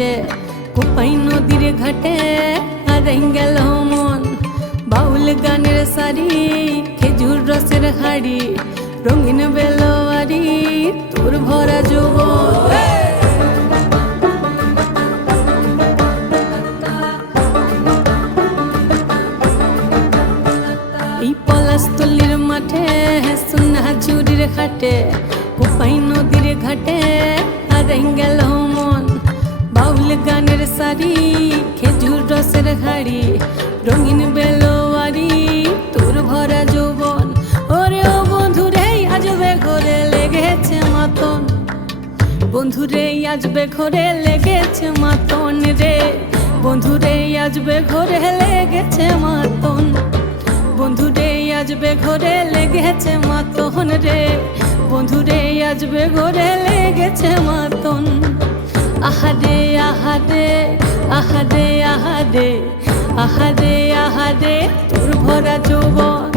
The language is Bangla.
হাটে কোপাই নদীর ঘাটে হারাই গেল মন বাউল গানের সারি খেজুর রসের হাড়ি রঙিন বেলোয়ারি তোর ভরা যৌবন এই পলাশতলির মাঠে সোনা ঝুরির খাটে কোপাই নদীর ঘাটে হারাই গেল মন বাউল গানের সারি খেজুর রসের হাড়ি রঙিন বেলোয়ারি তোর ভরা যৌবন ওরে ও বন্ধুরে আজবে ঘরে লেগেছে মাতন বন্ধুরে আজবে ঘরে লেগেছে মাতন রে বন্ধুরে আজবে ঘরে লেগেছে মাতন বন্ধুরে আজবে ঘরে লেগেছে মাতন রে বন্ধুরে আজবে ঘরে লেগেছে মাতন আহারে আহারে আহারে আহারে আহারে আহারে তোর ভরা যৌবন